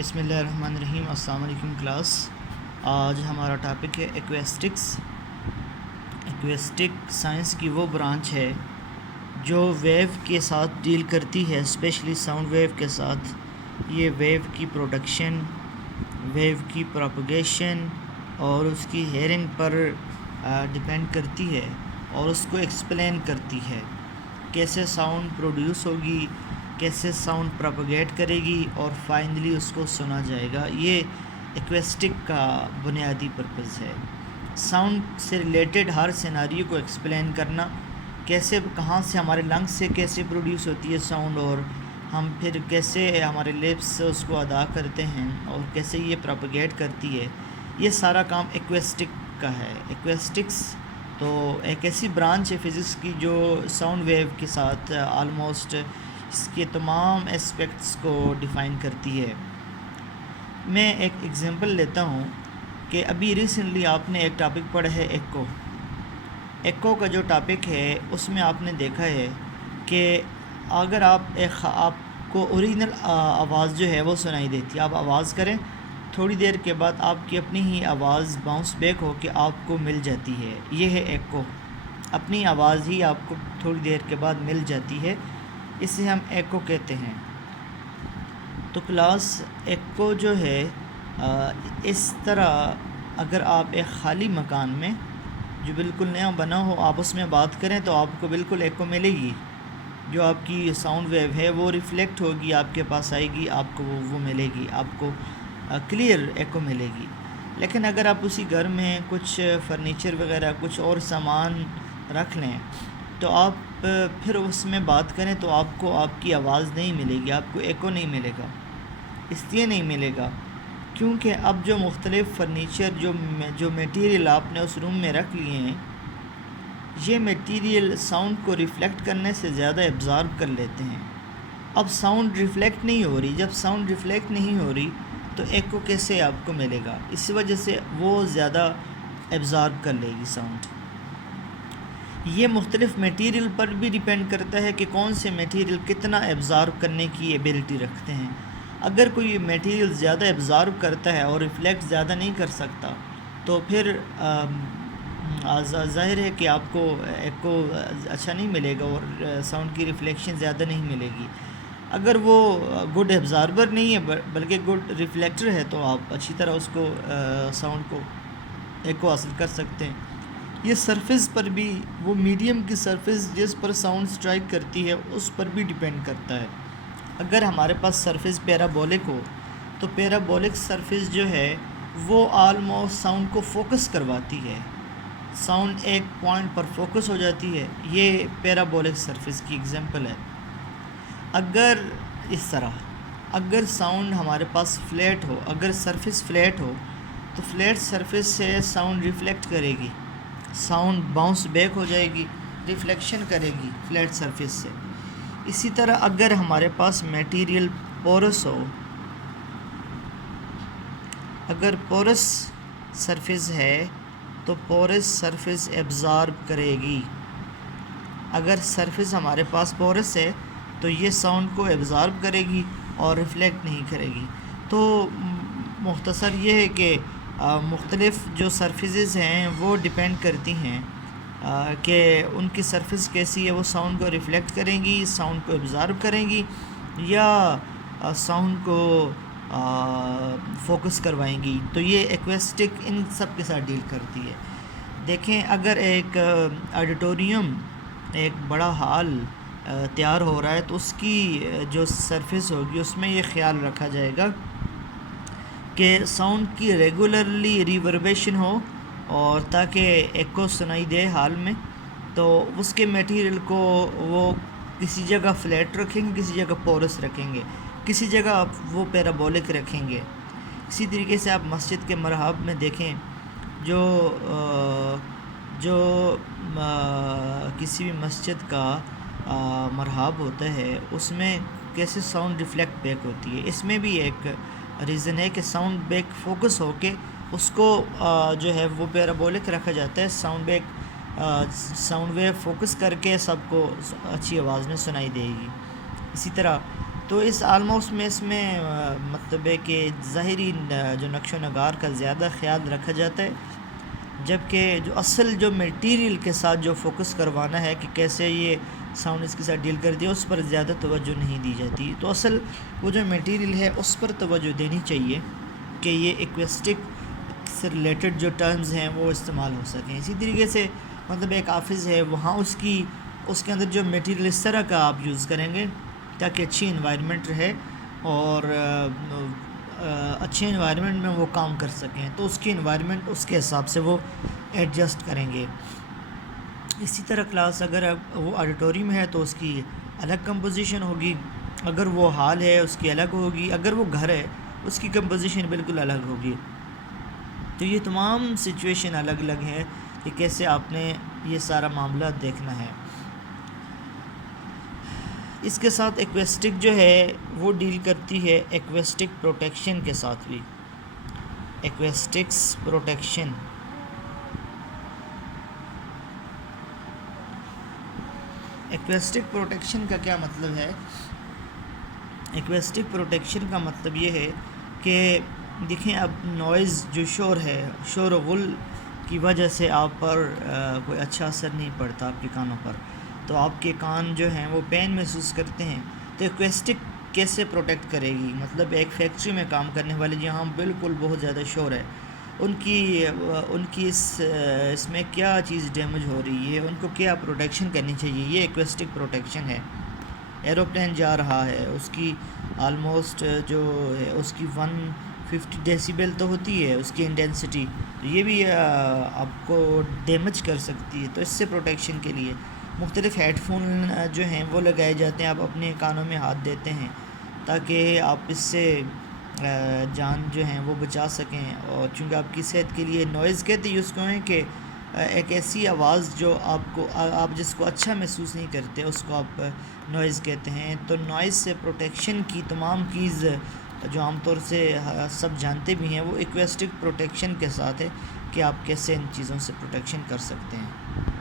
بسم اللہ الرحمن الرحیم۔ السلام علیکم کلاس۔ آج ہمارا ٹاپک ہے ایکویسٹکس۔ ایکویسٹک سائنس کی وہ برانچ ہے جو ویو کے ساتھ ڈیل کرتی ہے، اسپیشلی ساؤنڈ ویو کے ساتھ۔ یہ ویو کی پروڈکشن، ویو کی پروپگیشن اور اس کی ہیئرنگ پر ڈیپینڈ کرتی ہے اور اس کو ایکسپلین کرتی ہے، کیسے ساؤنڈ پروڈیوس ہوگی، کیسے ساؤنڈ پروپگیٹ کرے گی اور فائنلی اس کو سنا جائے گا۔ یہ ایکویسٹک کا بنیادی پرپز ہے، ساؤنڈ سے ریلیٹڈ ہر سیناریو کو ایکسپلین کرنا، کیسے کہاں سے ہمارے لنگس سے کیسے پروڈیوس ہوتی ہے ساؤنڈ اور ہم پھر کیسے ہمارے لپس سے اس کو ادا کرتے ہیں اور کیسے یہ پروپگیٹ کرتی ہے۔ یہ سارا کام ایکویسٹک کا ہے۔ ایکویسٹکس تو ایک ایسی برانچ ہے فزکس کی جو ساؤنڈ ویو کے ساتھ آلموسٹ اس کے تمام اسپیکٹس کو ڈیفائن کرتی ہے۔ میں ایک ایگزامپل لیتا ہوں کہ ابھی ریسنٹلی آپ نے ایک ٹاپک پڑھا ہے ایکو۔ ایکو کا جو ٹاپک ہے اس میں آپ نے دیکھا ہے کہ اگر آپ کو اوریجنل آواز جو ہے وہ سنائی دیتی ہے، آپ آواز کریں، تھوڑی دیر کے بعد آپ کی اپنی ہی آواز باؤنس بیک ہو کے آپ کو مل جاتی ہے۔ یہ ہے ایکو، اپنی آواز ہی آپ کو تھوڑی دیر کے بعد مل جاتی ہے، اسے ہم ایکو کہتے ہیں۔ تو کلاس ایکو جو ہے اس طرح اگر آپ ایک خالی مکان میں جو بالکل نیا بنا ہو آپ اس میں بات کریں تو آپ کو بالکل ایکو ملے گی، جو آپ کی ساؤنڈ ویو ہے وہ ریفلیکٹ ہوگی، آپ کے پاس آئے گی، آپ کو وہ ملے گی، آپ کو کلیئر ایکو ملے گی۔ لیکن اگر آپ اسی گھر میں کچھ فرنیچر وغیرہ کچھ اور سامان رکھ لیں تو آپ پھر اس میں بات کریں تو آپ کو آپ کی آواز نہیں ملے گی، آپ کو ایکو نہیں ملے گا۔ اس لیے نہیں ملے گا کیونکہ اب جو مختلف فرنیچر جو میٹیریل آپ نے اس روم میں رکھ لیے ہیں، یہ میٹیریل ساؤنڈ کو ریفلیکٹ کرنے سے زیادہ ایبزارب کر لیتے ہیں۔ اب ساؤنڈ ریفلیکٹ نہیں ہو رہی، جب ساؤنڈ ریفلیکٹ نہیں ہو رہی تو ایکو کیسے آپ کو ملے گا؟ اس وجہ سے وہ زیادہ ایبزارب کر لے گی ساؤنڈ۔ یہ مختلف میٹیریل پر بھی ڈیپینڈ کرتا ہے کہ کون سے میٹیریل کتنا ایبزارب کرنے کی ایبیلٹی رکھتے ہیں۔ اگر کوئی میٹیریل زیادہ ایبزارب کرتا ہے اور ریفلیکٹ زیادہ نہیں کر سکتا تو پھر ظاہر ہے کہ آپ کو ایکو اچھا نہیں ملے گا اور ساؤنڈ کی ریفلیکشن زیادہ نہیں ملے گی۔ اگر وہ گڈ ایبزاربر نہیں ہے بلکہ گڈ ریفلیکٹر ہے تو آپ اچھی طرح اس کو ساؤنڈ کو ایکو حاصل کر سکتے ہیں۔ یہ سرفیس پر بھی، وہ میڈیم کی سرفیس جس پر ساؤنڈ سٹرائک کرتی ہے اس پر بھی ڈیپینڈ کرتا ہے۔ اگر ہمارے پاس سرفیس پیرابولک ہو تو پیرابولک سرفیس جو ہے وہ آلموسٹ ساؤنڈ کو فوکس کرواتی ہے، ساؤنڈ ایک پوائنٹ پر فوکس ہو جاتی ہے۔ یہ پیرابولک سرفیس کی ایگزامپل ہے۔ اگر اس طرح اگر ساؤنڈ ہمارے پاس فلیٹ ہو، اگر سرفیس فلیٹ ہو تو فلیٹ سرفیس سے ساؤنڈ ریفلیکٹ کرے گی، ساؤنڈ باؤنس بیک ہو جائے گی، ریفلیکشن کرے گی فلیٹ سرفیس سے۔ اسی طرح اگر ہمارے پاس میٹیریل پورس ہو، اگر پورس سرفیس ہے تو پورس سرفیس ایبزارب کرے گی۔ اگر سرفیس ہمارے پاس پورس ہے تو یہ ساؤنڈ کو ایبزارب کرے گی اور ریفلیکٹ نہیں کرے گی۔ تو مختصر یہ ہے کہ مختلف جو سرفیسز ہیں وہ ڈیپینڈ کرتی ہیں کہ ان کی سرفیس کیسی ہے، وہ ساؤنڈ کو ریفلیکٹ کریں گی، ساؤنڈ کو ایبزارب کریں گی یا ساؤنڈ کو فوکس کروائیں گی۔ تو یہ ایکویسٹک ان سب کے ساتھ ڈیل کرتی ہے۔ دیکھیں اگر ایک آڈیٹوریم، ایک بڑا ہال تیار ہو رہا ہے تو اس کی جو سرفیس ہوگی اس میں یہ خیال رکھا جائے گا کہ ساؤنڈ کی ریگولرلی ریوربیشن ہو اور تاکہ ایکو سنائی دے ہال میں، تو اس کے میٹیریل کو وہ کسی جگہ فلیٹ رکھیں گے، کسی جگہ پورس رکھیں گے، کسی جگہ وہ پیرابولک رکھیں گے۔ اسی طریقے سے آپ مسجد کے مرحاب میں دیکھیں، جو کسی بھی مسجد کا مرحاب ہوتا ہے اس میں کیسے ساؤنڈ ریفلیکٹ بیک ہوتی ہے۔ اس میں بھی ایک ریزن ہے کہ ساؤنڈ بیک فوکس ہو کے اس کو جو ہے وہ پیرابولک رکھا جاتا ہے، ساؤنڈ ویو فوکس کر کے سب کو اچھی آواز میں سنائی دے گی۔ اسی طرح تو اس آلموسٹ میں اس میں مطلب ہے کہ ظاہری جو نقش و نگار کا زیادہ خیال رکھا جاتا ہے، جبکہ جو اصل جو میٹیریل کے ساتھ جو فوکس کروانا ہے کہ کیسے یہ ساؤنڈ اس کے ساتھ ڈیل کر دیا، اس پر زیادہ توجہ نہیں دی جاتی. تو اصل وہ جو میٹیریل ہے اس پر توجہ دینی چاہیے کہ یہ ایکویسٹک سے ریلیٹڈ جو ٹرمز ہیں وہ استعمال ہو سکیں. اسی طریقے سے مطلب ایک آفس ہے، وہاں اس کے اندر جو میٹیریل اس طرح کا آپ یوز کریں گے تاکہ اچھی انوائرمنٹ رہے اور اچھے انوائرمنٹ میں وہ کام کر سکیں، تو اس کی انوائرمنٹ اس کے حساب سے وہ ایڈجسٹ کریں گے. اسی طرح کلاس اگر وہ آڈیٹوریم ہے تو اس کی الگ کمپوزیشن ہوگی، اگر وہ ہال ہے اس کی الگ ہوگی، اگر وہ گھر ہے اس کی کمپوزیشن بالکل الگ ہوگی. تو یہ تمام سچویشن الگ الگ ہیں کہ کیسے آپ نے یہ سارا معاملہ دیکھنا ہے. اس کے ساتھ ایکویسٹک جو ہے وہ ڈیل کرتی ہے ایکویسٹک پروٹیکشن کے ساتھ بھی. ایکویسٹکس پروٹیکشن، ایکویسٹک پروٹیکشن کا کیا مطلب ہے؟ ایکویسٹک پروٹیکشن کا مطلب یہ ہے کہ دیکھیں اب نوائز جو شور ہے، شور و غل کی وجہ سے آپ پر کوئی اچھا اثر نہیں پڑتا آپ کے کانوں پر، تو آپ کے کان جو ہیں وہ پین محسوس کرتے ہیں. تو ایکویسٹک کیسے پروٹیکٹ کرے گی؟ مطلب ایک فیکٹری میں کام کرنے والے جہاں بالکل بہت زیادہ شور ہے، ان کی اس میں کیا چیز ڈیمیج ہو رہی ہے، ان کو کیا پروٹیکشن کرنی چاہیے؟ یہ ایکویسٹک پروٹیکشن ہے. ایروپلین جا رہا ہے، اس کی آلموسٹ جو ہے اس کی 150 ڈیسیبل تو ہوتی ہے اس کی انٹینسٹی، تو یہ بھی آپ کو ڈیمیج کر سکتی ہے. تو اس سے پروٹیکشن کے لیے مختلف ہیڈ فون جو ہیں وہ لگائے جاتے ہیں. آپ اپنے کانوں میں ہاتھ دیتے ہیں تاکہ آپ اس سے جان جو ہیں وہ بچا سکیں، اور چونکہ آپ کی صحت کے لیے نوائز کہتے ہیں اس کو ہیں کہ ایک ایسی آواز جو آپ جس کو اچھا محسوس نہیں کرتے اس کو آپ نوائز کہتے ہیں. تو نوائز سے پروٹیکشن کی تمام کیز جو عام طور سے سب جانتے بھی ہیں وہ ایکویسٹک پروٹیکشن کے ساتھ ہے کہ آپ کیسے ان چیزوں سے پروٹیکشن کر سکتے ہیں.